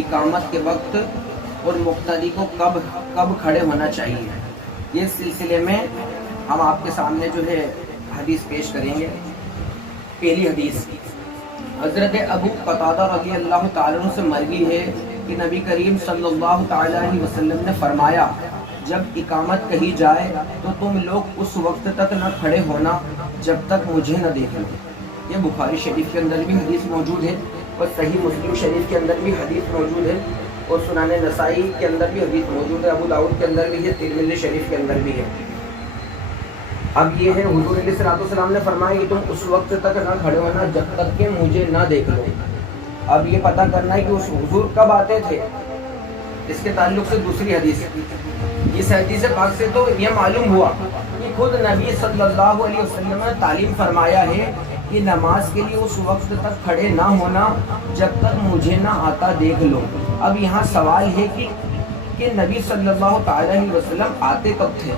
اقامت کے وقت اور مقتدی کو کب کھڑے ہونا چاہیے، یہ سلسلے میں ہم آپ کے سامنے جو ہے حدیث پیش کریں گے۔ پہلی حدیث حضرت ابو قتادہ رضی اللہ تعالیٰ عنہ سے مروی ہے کہ نبی کریم صلی اللہ تعالیٰ علیہ وسلم نے فرمایا، جب اقامت کہی جائے تو تم لوگ اس وقت تک نہ کھڑے ہونا جب تک مجھے نہ دیکھ لو۔ یہ بخاری شریف کے اندر بھی حدیث موجود ہے اور صحیح مسلم شریف کے اندر بھی حدیث موجود ہے اور سنن نسائی کے اندر بھی حدیث موجود ہے، ابو داؤد کے اندر بھی ہے، ترمذی شریف کے اندر بھی ہے۔ اب یہ ہے حضور علیہ الصلوۃ والسلام نے فرمایا کہ تم اس وقت تک نہ کھڑے ہونا جب تک کہ مجھے نہ دیکھ لو۔ اب یہ پتہ کرنا ہے کہ اس حضور کب آتے تھے، اس کے تعلق سے دوسری حدیث، اس حدیث پاک سے تو یہ معلوم ہوا کہ خود نبی صلی اللہ علیہ وسلم نے تعلیم فرمایا ہے کہ نماز کے لیے اس وقت تک کھڑے نہ ہونا جب تک مجھے نہ آتا دیکھ لو۔ اب یہاں سوال ہے کہ نبی صلی اللہ تعالیٰ علیہ وسلم آتے کب تھے؟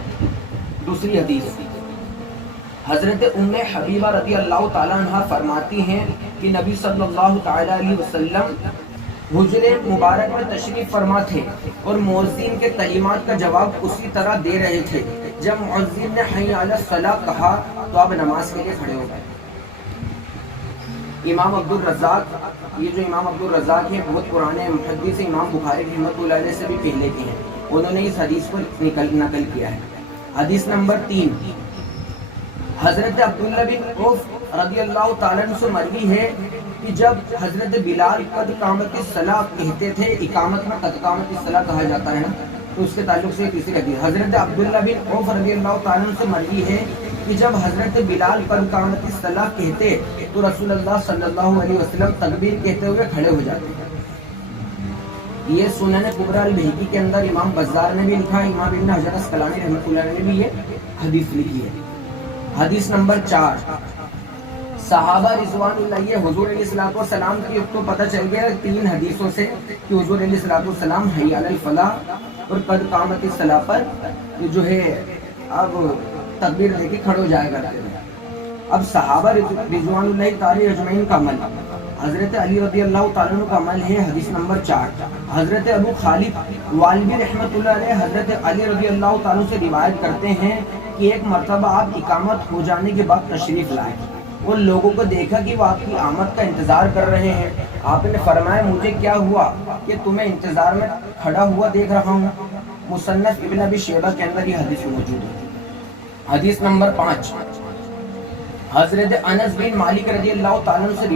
دوسری حدیث حضرت ام حبیبہ رضی اللہ تعالیٰ عنہ فرماتی ہیں کہ نبی صلی اللہ تعالیٰ علیہ وسلم حجرے مبارک میں تشریف فرما تھے اور مؤذن کے کلمات کا جواب اسی طرح دے رہے تھے۔ جب مؤذن نے حی علی الصلاۃ کہا تو آپ نماز کے لیے کھڑے ہو گئے۔ امام عبدالرزاق، یہ جو امام عبدالرزاق ہیں بہت پرانے محدث امام بخاری رحمۃ اللہ علیہ سے بھی پہلے کے ہیں، انہوں نے اس حدیث کو نقل کیا ہے۔ حدیث نمبر 3 حضرت عبداللہ بن عوف رضی اللہ تعالیٰ عنہ سے مروی ہے کہ جب حضرت بلال قد قامت الصلاۃ کہتے تھے، اقامت میں قد قامت الصلاۃ کہا جاتا ہے نا، تو اس کے تعلق سے تیسری حدیث حضرت عبداللہ بن عوف رضی اللہ تعالیٰ عنہ سے مروی ہے کہ جب حضرت بلال قد قامت الصلاۃ کہتے تو رسول اللہ صلی اللہ علیہ وسلم تکبیر کہتے ہوئے کھڑے ہو جاتے۔ یہ سنن کبریٰ البیہقی کے اندر امام بزار نے بھی لکھا، امام ابن حجر اسقلانی رحمۃ اللہ نے بھی یہ حدیث لکھی ہے۔ حدیث نمبر 4 صحابہ رضوان اللہ، یہ حضور علیہ الصلوۃ والسلام کی تو پتہ چل گیا 3 حدیثوں سے کہ حضور علیہ الصلوۃ والسلام حی علی الفلاح اور قد قامت الصلاۃ پر جو ہے اب تکبیر دے کے کھڑے ہو جائے گا۔ اب صحابہ رضوان اللہ تعالی اجمعین کا عمل، حضرت علی رضی اللہ تعالیٰ عنہ کا عمل ہے۔ حدیث نمبر 4 حضرت ابو خالد والبی رحمۃ اللہ علیہ حضرت علی رضی اللہ تعالیٰ سے روایت کرتے ہیں کہ ایک مرتبہ آپ اقامت ہو جانے کے بعد تشریف لائے اور لوگوں کو دیکھا کہ وہ آپ کی آمد کا انتظار کر رہے ہیں۔ آپ نے فرمایا، مجھے کیا ہوا کہ تمہیں انتظار میں کھڑا ہوا دیکھ رہا ہوں۔ مصنف ابن ابی شیبہ کے اندر یہ حدیث موجود ہے۔ حدیث نمبر 5 حضرت انس بن مالک رضی اللہ تعالیٰ عنہ سے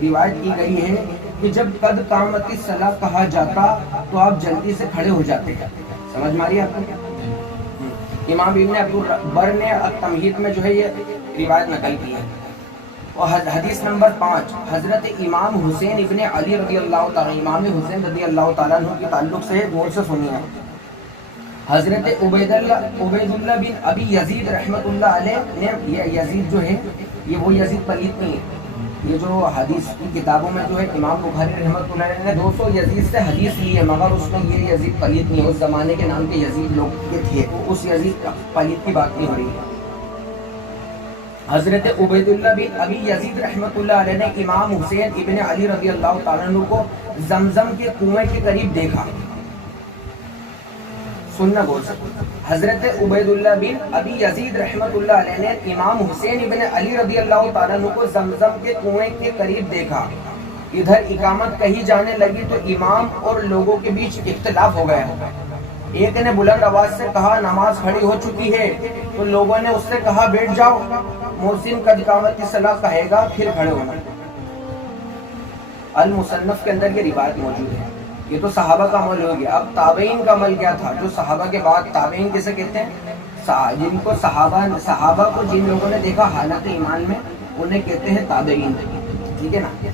روایت کی گئی ہے کہ جب قد قامت الصلاۃ کہا جاتا تو آپ جلدی سے کھڑے ہو جاتے ہیں۔ سمجھ ماری آپ کو؟ امام ابن عبدالبر نے التمہید میں جو ہے یہ روایت نقل کی ہے۔ اور حدیث نمبر 5 حضرت امام حسین ابن علی رضی اللہ تعالیٰ، امام حسین رضی اللہ تعالیٰ عنہ کے تعلق سے غور سے سنیے۔ حضرت عبید اللہ بن ابی یزید رحمۃ اللہ علیہ نے، یہ یزید جو ہے یہ وہ یزید پلیت نہیں ہے، یہ جو حدیث کی کتابوں میں جو ہے امام بخاری رحمۃ اللہ علیہ نے 200 یزید سے حدیث لی ہے، مگر اس میں یہ یزید پلیت نہیں ہے، اس زمانے کے نام کے یزید لوگ کے تھے، اس یزید پلیت کی بات نہیں ہو رہی ہے۔ حضرت عبید اللہ بن ابی یزید رحمۃ اللہ علیہ نے امام حسین ابن علی رضی اللہ تعالیٰ عنہ کو زمزم کے کنویں کے قریب دیکھا۔ سننا بول سکتے، حضرت عبید اللہ بن ابی یزید رحمۃ اللہ علیہ نے امام حسین ابن علی رضی اللہ تعالیٰ عنہ کو زمزم کے کنویں کے قریب دیکھا۔ ادھر اقامت کہی جانے لگی تو امام اور لوگوں کے بیچ اختلاف ہو گیا۔ ایک نے بلند آواز سے کہا، نماز کھڑی ہو چکی ہے، تو لوگوں نے اس سے کہا، بیٹھ جاؤ، مؤذن قد قامت الصلاۃ کہے گا پھر کھڑے ہونا۔ المصنف کے اندر یہ روایت موجود ہے۔ یہ تو صحابہ کا عمل ہو گیا۔ اب تابعین کا عمل کیا تھا؟ جو صحابہ کے بعد، تابعین کسے کہتے ہیں؟ جن کو صحابہ کو جن لوگوں نے دیکھا حالت ایمان میں، انہیں کہتے ہیں تابعین، ٹھیک ہے نا۔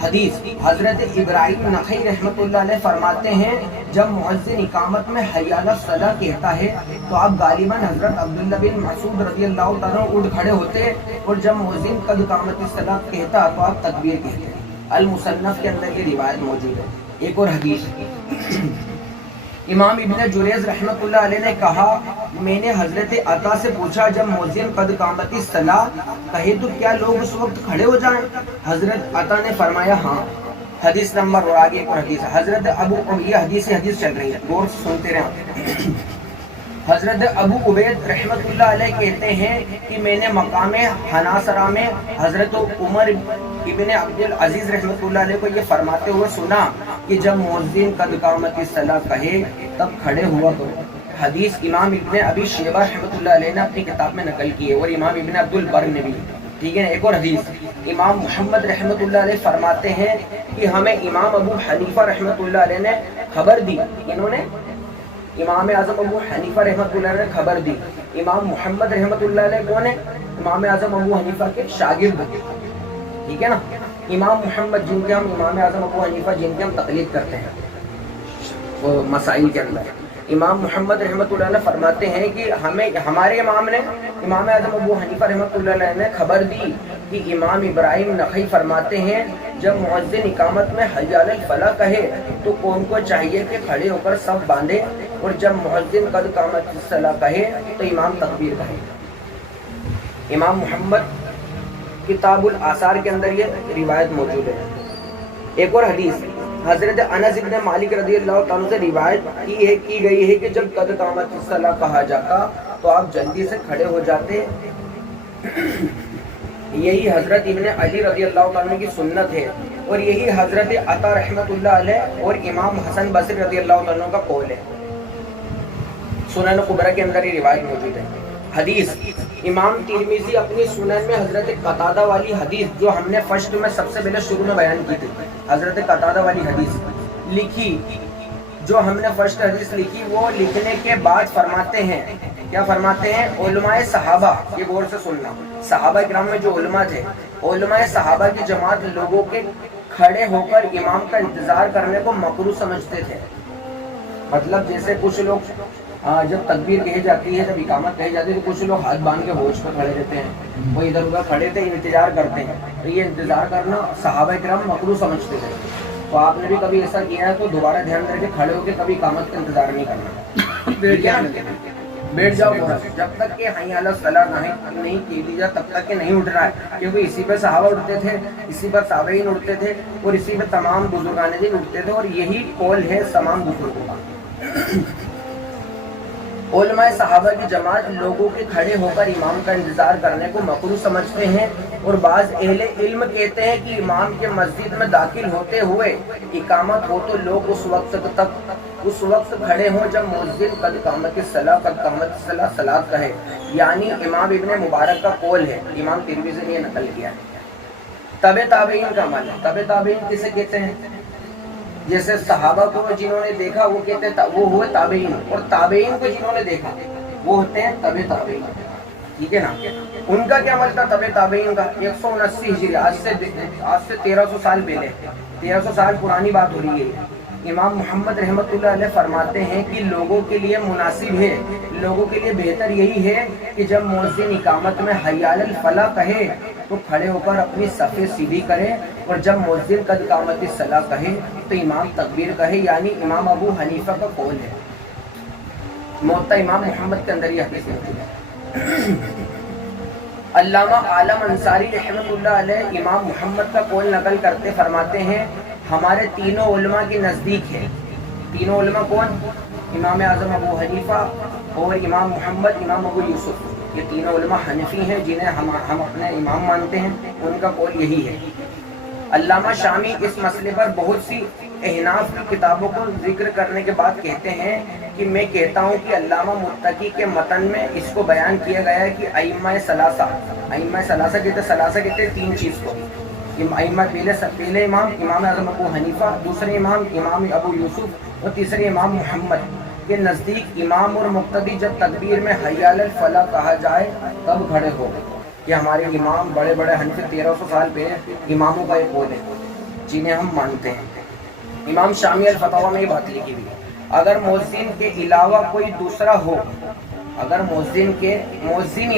حدیث حضرت ابراہیم نخعی رحمۃ اللہ علیہ فرماتے ہیں، جب مؤذن اقامت میں حی علی الصلاۃ کہتا ہے تو آپ غالباً حضرت عبداللہ بن مسعود رضی اللہ تعالیٰ اٹھ کھڑے ہوتے، اور جب مؤذن قد قامت الصلاۃ کہتا تو آپ تکبیر کہتے۔ المصنف کے اندر یہ روایت موجود ہے۔ ایک اور حدیث امام ابن جریج رحمۃ اللہ علیہ نے کہا، میں نے حضرت عطا سے پوچھا، جب مؤذن قد قامت الصلاۃ کہے تو کیا لوگ اس وقت کھڑے ہو جائیں؟ حضرت عطا نے فرمایا ہاں۔ حدیث نمبر اور آگے ایک حدیث حضرت ابو، یہ حدیث چل رہی ہے، غور سے سنتے رہیں۔ حضرت ابو عبید رحمت اللہ علیہ کہتے ہیں کہ میں نے مقام حناصرہ میں حضرت عمر ابن عبد العزیز رحمت اللہ علیہ کو یہ فرماتے ہوئے سنا کہ جب مؤذن قد قامت الصلاۃ کہے تب کھڑے ہوا کرو۔ حدیث امام ابن ابی شیبہ رحمت اللہ علیہ نے اپنی کتاب میں نقل کی ہے، اور امام ابن عبد البر نے بھی، ٹھیک ہے نا۔ ایک اور حدیث امام محمد رحمت اللہ علیہ فرماتے ہیں کہ ہمیں امام ابو حنیفہ رحمت اللہ علیہ نے خبر دی، انہوں نے امام اعظم ابو حنیفہ رحمت اللہ علیہ نے خبر دی۔ امام محمد رحمت اللہ علیہ کون ہے؟ امام اعظم ابو حنیفہ کے شاگرد، ٹھیک ہے نا۔ امام محمد جن کے ہم امام اعظم ابو حنیفہ جن کی ہم تقلید کرتے ہیں وہ مسائل کے اندر، امام محمد رحمت اللہ علیہ فرماتے ہیں کہ ہمیں ہمارے امام نے، امام اعظم ابو حنیفہ رحمت اللہ علیہ نے خبر دی کہ امام ابراہیم نخعی فرماتے ہیں جب مؤذن اقامت میں حی علی الفلاح کہے تو قوم کو چاہیے کہ کھڑے ہو کر صف باندھے، اور جب مؤذن قد قامت الصلاۃ کہے تو امام تکبیر کہے۔ امام محمد کتاب الآثار کے اندر یہ روایت موجود ہے۔ ایک اور حدیث حضرت انس ابن مالک رضی اللہ تعالیٰ سے روایت کی گئی ہے کہ جب قد قامت الصلاۃ کہا جاتا تو آپ جلدی سے کھڑے ہو جاتے۔ یہی حضرت ابن علی رضی اللہ تعالیٰ کی سنت ہے، اور یہی حضرت عطا رحمت اللہ علیہ اور امام حسن بصری رضی اللہ تعالیٰ کا قول ہے۔ سنن کبریٰ کے اندر یہ روایت موجود ہے۔ حدیث امام ترمذی اپنی سنن میں حضرت قتادہ والی حدیث جو ہم نے فرسٹ میں سب سے پہلے شروع میں بیان کی تھی، حضرت قتادہ والی حدیث لکھی، جو ہم نے فرسٹ حدیث لکھی، وہ لکھنے کے بعد فرماتے ہیں، کیا فرماتے ہیں؟ علماء صحابہ، یہ غور سے سننا، صحابہ کرام میں جو علماء تھے، علماء صحابہ کی جماعت لوگوں کے کھڑے ہو کر امام کا انتظار کرنے کو مکروہ سمجھتے تھے۔ مطلب جیسے کچھ لوگ جب تکبیر کہی جاتی ہے، جب اقامت کہی جاتی ہے، تو کچھ لوگ ہاتھ باندھ کے ہوش پہ کھڑے رہتے ہیں، وہ ادھر ادھر کھڑے تھے، انتظار کرتے ہیں، تو یہ انتظار کرنا صحابہ کرام مکروہ سمجھتے تھے۔ تو آپ نے بھی کبھی ایسا کیا ہے تو دوبارہ دھیان کر کے کھڑے ہو کے کبھی اقامت کا انتظار نہیں کرنا، بیٹھ جاؤ جب تک کہ حی علی الصلاۃ نہیں کہہ دی جائے تب تک کہ نہیں اٹھ رہا ہے، کیونکہ اسی پر صحابہ اٹھتے تھے، اسی پر تابعین اٹھتے تھے، اور اسی پر تمام بزرگان دین اٹھتے تھے، اور یہی قول ہے تمام بزرگوں کا۔ علماء صحابہ کی جماعت لوگوں کے کھڑے ہو کر امام کا انتظار کرنے کو مکروہ سمجھتے ہیں، اور بعض اہل علم کہتے ہیں کہ امام کے مسجد میں داخل ہوتے ہوئے اقامت ہو تو لوگ اس وقت کھڑے ہوں جب مؤذن قد قامت الصلاۃ صلاۃ کہے، یعنی امام ابن مبارک کا قول ہے، امام ترمذی نے یہ نقل کیا ہے۔ تبع تابعین کا عمل ہے۔ تبع تابعین کسے کہتے ہیں؟ جیسے صحابہ کو جنہوں نے دیکھا وہ کہتے ہیں وہ ہوئے تابعین، اور تابعین کو جنہوں نے دیکھا وہ ہوتے ہیں تبع تابعین، ٹھیک ہے نا۔ ان کا کیا عمل تھا تبع تابعین کا؟ 179 ہجری، آج سے 1300 سال پہلے، 1300 سال پرانی بات ہو رہی ہے۔ امام محمد رحمت اللہ علیہ فرماتے ہیں کہ لوگوں کے لیے مناسب ہے، لوگوں کے لیے بہتر یہی ہے کہ جب مؤذن اقامت میں حی علی الفلاح کہے تو کھڑے ہو کر اپنی صفیں سیدھی کرے، اور جب مؤذن قد قامت الصلاۃ کہے تو امام تکبیر کہے، یعنی امام ابو حنیفہ کا قول ہے۔ موطا امام محمد کے اندر یہ حدیث موجود ہے۔ علامہ عالم انصاری رحمۃ اللہ علیہ امام محمد کا قول نقل کرتے فرماتے ہیں ہمارے تینوں علماء کے نزدیک ہے۔ تینوں علماء کون؟ امام اعظم ابو حنیفہ اور امام محمد، امام ابو یوسف، یہ تینوں علماء حنفی ہیں جنہیں ہم اپنے امام مانتے ہیں، ان کا قول یہی ہے۔ علامہ شامی اس مسئلے پر بہت سی احناف کی کتابوں کو ذکر کرنے کے بعد کہتے ہیں کہ میں کہتا ہوں کہ علامہ متقی کے متن میں اس کو بیان کیا گیا ہے کہ ائمہ ثلاثہ کہتے ہیں تین چیز کو، ائمہ پہلے امام اعظم ابو حنیفہ، دوسرے امام ابو یوسف، اور تیسرے امام محمد کے نزدیک امام اور مقتدی جب تکبیر میں حی علی الفلاح کہا جائے تب کھڑے ہو۔ کہ ہمارے امام بڑے بڑے حنفی 1300 سال پہلے اماموں کا ایک قول ہے جنہیں ہم مانتے ہیں۔ امام شامی الفتاوی میں یہ بات لکھی ہوئی ہے، اگر مؤذن کے علاوہ کوئی دوسرا ہو، اگر مؤذن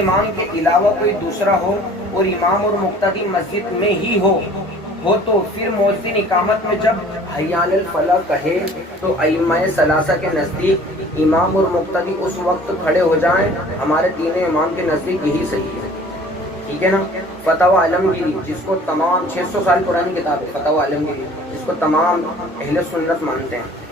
امام کے علاوہ کوئی دوسرا ہو اور امام اور مقتدی مسجد میں ہی ہو تو پھر مؤذن اقامت میں جب حی علی الفلاح کہے تو ائمہ ثلاثہ کے نزدیک امام اور مقتدی اس وقت کھڑے ہو جائیں۔ ہمارے تین امام کے نزدیک یہی صحیح ہے، ٹھیک ہے نا۔ فتاوی عالمگیری، جس کو تمام 600 سال پرانی کتاب ہے فتاوی عالمگیری، جس کو تمام اہل سنت مانتے ہیں۔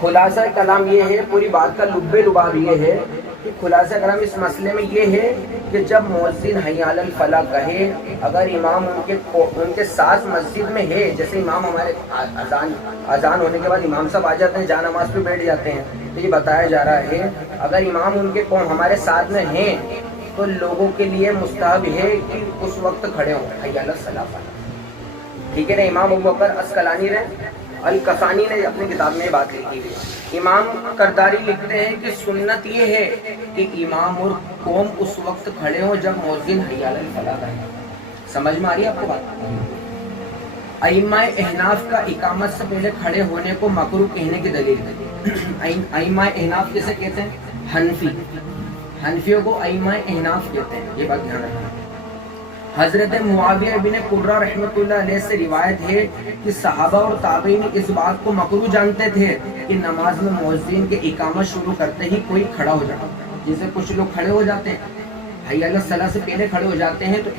خلاصہ کلام یہ ہے، پوری بات کا لب لباب یہ ہے کہ خلاصہ کلام اس مسئلے میں یہ ہے کہ جب مؤذن حی علی الفلاح کہے، اگر امام ان کے ساتھ مسجد میں ہے، جیسے امام ہمارے اذان ہونے کے بعد امام صاحب آ جاتے ہیں، جہاں نماز پہ بیٹھ جاتے ہیں، تو یہ بتایا جا رہا ہے اگر امام ان کے قوم ہمارے ساتھ میں ہیں تو لوگوں کے لیے مستحب ہے کہ اس وقت کھڑے ہوں حی علی الصلاۃ۔ ٹھیک ہے نا؟ امام ابو بکر عسقلانی الکفانی نے اپنی کتاب میں بات لکھی ہے۔ امام کرداری لکھتے ہیں کہ سنت یہ ہے کہ امام اور قوم اس وقت کھڑے ہوں جب مؤذن حی علی الفلاح کہے۔ سمجھ میں آ رہی ہے آپ کو بات؟ ائمہ احناف کا اقامت سے پہلے کھڑے ہونے کو مکروہ کہنے کی دلیل ہے۔ ائمہ احناف کیسے کہتے ہیں؟ حنفیوں کو ائمہ احناف کہتے ہیں، یہ بات دھیان رکھنا۔ حضرت معاویہ بن قرہ رحمۃ اللہ علیہ سے روایت ہے کہ صحابہ اور تابعین اس بات کو مکروہ جانتے تھے کہ نماز میں مؤذن کے اقامت شروع کرتے ہی کوئی کھڑا ہو جائے، جیسے کچھ لوگ کھڑے ہو جاتے ہیں حی علی الصلاۃ سے پہلے کھڑے ہو جاتے ہیں، تو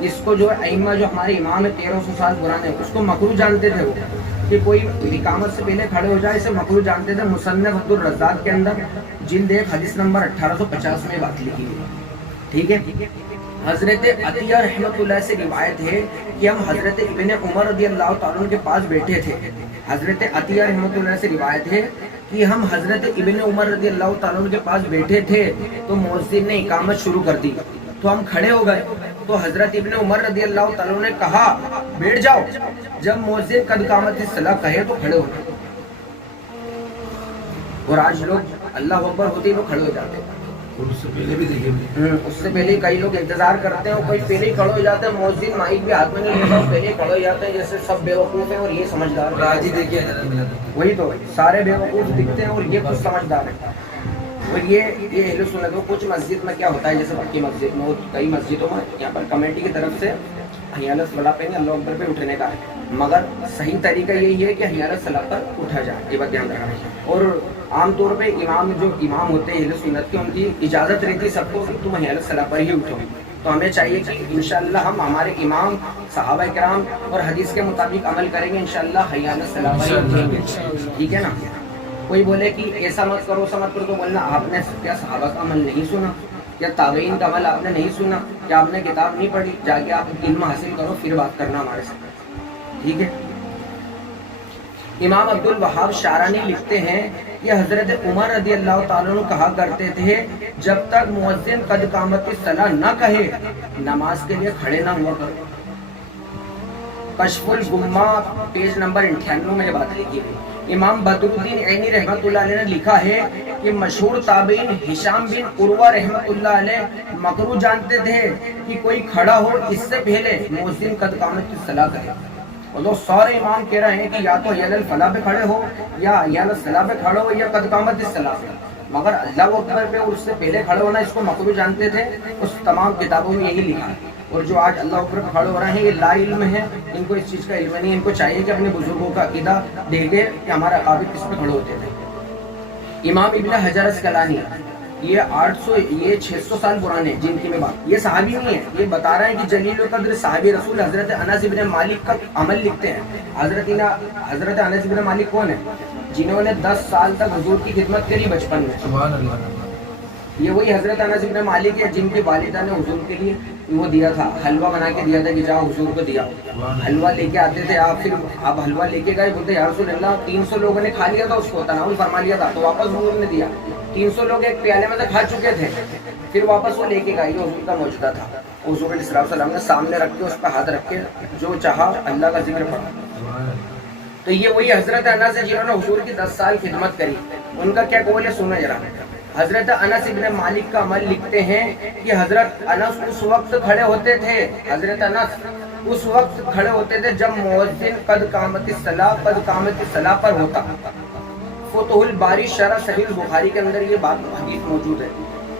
اس کو جو ائمہ جو ہمارے امام ہے 1300 سال پرانے، اس کو مکروہ جانتے تھے وہ کہ کوئی اقامت سے پہلے کھڑے ہو جائے، اسے مکروہ جانتے تھے۔ مصنف عبد الرزاق کے اندر جلد 1 حدیث نمبر 1850 میں بات لکھی ہوئی ہے۔ ٹھیک ہے؟ حضرت عطیہ رحمۃ اللہ سے روایت ہے کہ ہم حضرت ابن عمر رضی اللہ تعالیٰ عنہ کے پاس بیٹھے تھے۔ حضرت عطیہ رحمۃ اللہ سے روایت ہے کہ ہم حضرت ابن عمر رضی اللہ تعالیٰ عنہ کے پاس بیٹھے تھے تو مؤذن نے اقامت شروع کر دی تو ہم کھڑے ہو گئے، تو حضرت ابن عمر رضی اللہ تعالیٰ عنہ نے کہا بیٹھ جاؤ، جب مؤذن قد قامت الصلاۃ کہے تو کھڑے ہو جاؤ۔ اور آج لوگ اللہ اکبر ہوتے ہی لوگ کھڑے ہو جاتے ہیں، اس سے پہلے بھی دیکھیے، اس سے پہلے کئی لوگ انتظار کرتے ہیں، اور کوئی پہلے ہی کھڑے ہو جاتے ہیں، مؤذن مائک بھی ہاتھ میں نہیں لیتا، پہلے ہی کھڑے ہو جاتے ہیں، جیسے سب بیوقوف ہیں اور یہ سمجھدار ہیں۔ آج ہی دیکھیے وہی تو سارے بیوقوف دکھتے ہیں اور یہ کچھ سمجھدار ہیں۔ اور یہ اہل سنت کو کچھ مسجد میں کیا ہوتا ہے، جیسے باقی مسجد میں کئی مسجدوں میں یہاں پر کمیٹی کی طرف سے حی علی الصلاۃ پہ اللہ اکبر پہ اٹھنے کا ہے، مگر صحیح طریقہ یہی ہے کہ حی علی الصلاۃ پر اٹھا جائے، یہ بات دھیان رکھنا ہے۔ اور عام طور پہ جو امام ہوتے ہیں اہل سنت کے، ان کی اجازت رہتی سب کو کہ تم حی علی الصلاۃ پر ہی اٹھو، تو ہمیں چاہیے کہ انشاءاللہ ہم ہمارے امام صحابہ کرام اور حدیث کے مطابق عمل کریں گے، انشاءاللہ حی علی الصلاۃ پر ہی اٹھیں گے۔ ٹھیک ہے نا؟ کوئی بولے کہ ایسا مت کرو ایسا مت کرو، تو بولنا آپ نے کیا صحابہ کا عمل نہیں سنا، یا تابعین کا عمل آپ نے نہیں سنا، یا آپ نے کتاب نہیں پڑھی، جا کے آپ علم حاصل کرو پھر بات کرنا ہمارے ساتھ۔ ٹھیک ہے؟ امام عبد الوہاب شارانی لکھتے ہیں کہ حضرت عمر رضی اللہ تعالیٰ عنہ کہا کرتے تھے جب تک مؤذن قد قامت الصلاۃ نہ کہے نماز کے لیے کھڑے نہ ہوا کرو۔ کشف الغمہ پیج نمبر 98 میں یہ بات لکھی ہے۔ امام بدر الدین عینی رحمۃ اللہ علیہ نے لکھا ہے کہ مشہور تابعین ہشام بن عروہ رحمۃ اللہ علیہ مکروہ جانتے تھے کہ کوئی کھڑا ہو اس سے پہلے مؤذن قد قامت الصلاۃ کہے۔ اور لوگ سارے امام کہہ رہے ہیں کہ یا تو حی علی الفلاح پہ کھڑے ہو، یا حی علی الصلاۃ پہ کھڑے ہو، یا قد قامت الصلاۃ پہ، مگر اللہ اکبر پہ اس سے پہلے کھڑے ہونا اس کو مکروہ جانتے تھے۔ اس تمام کتابوں میں یہی لکھا ہے۔ اور جو آج اللہ اکبر پہ کھڑے ہو رہے ہیں یہ لا علم ہے، ان کو اس چیز کا علم نہیں، ان کو چاہیے کہ اپنے بزرگوں کا عقیدہ دیکھے کہ ہمارے اقابر کس پہ کھڑے ہوتے تھے۔ امام ابن حجر اسقلانی یہ 600 سال پرانے جن کی میں بات، یہ صحابی نہیں ہے، یہ بتا رہے ہیں کہ جلیل القدر صحابی رسول حضرت انس بن مالک کا عمل لکھتے ہیں۔ حضرت انس بن مالک کون ہے؟ جنہوں نے 10 سال تک حضور کی خدمت کری بچپن میں۔ سبحان اللہ۔ یہ وہی حضرت انس بن مالک ہے جن کی والدہ نے حضور کے لیے وہ دیا تھا، حلوہ بنا کے دیا تھا کہ جاؤ حضور کو دیا۔ حلوہ لے کے آتے تھے آپ، پھر آپ حلوہ لے کے گئے، بولتے یا رسول اللہ 300 لوگوں نے کھا لیا تھا، اس کو تناول فرما لیا تھا، تو واپس حضور نے دیا۔ 300 لوگ ایک پیالے میں سے کھا چکے تھے، پھر واپس وہ لے کے گئے جو حضور کا موجودہ تھا۔ حضور علیہ السلام نے سامنے رکھ کے اس پہ ہاتھ رکھ کے جو چاہا اللہ کا ذکر پڑھا۔ تو یہ وہی حضرت انس ہے جنہوں نے حضور کی 10 سال خدمت کری۔ ان کا کیا قول ہے سنیں ذرا۔ حضرت انس ابن مالک کا عمل لکھتے ہیں کہ حضرت انس اس وقت کھڑے ہوتے تھے، حضرت انس اس وقت کھڑے ہوتے تھے جب مؤذن قد قامت الصلاۃ پر ہوتا۔ فتح الباری شرح صحیح البخاری کے اندر یہ بات حدیث موجود ہے۔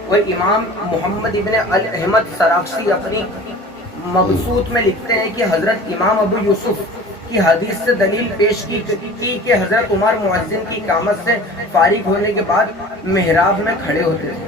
اور امام محمد ابن الاحمد سراخسی اپنی مبسوط میں لکھتے ہیں کہ حضرت امام ابو یوسف کی حدیث سے دلیل پیش کی کہ حضرت عمر مؤذن کی اقامت سے فارغ ہونے کے بعد محراب میں کھڑے ہوتے تھے۔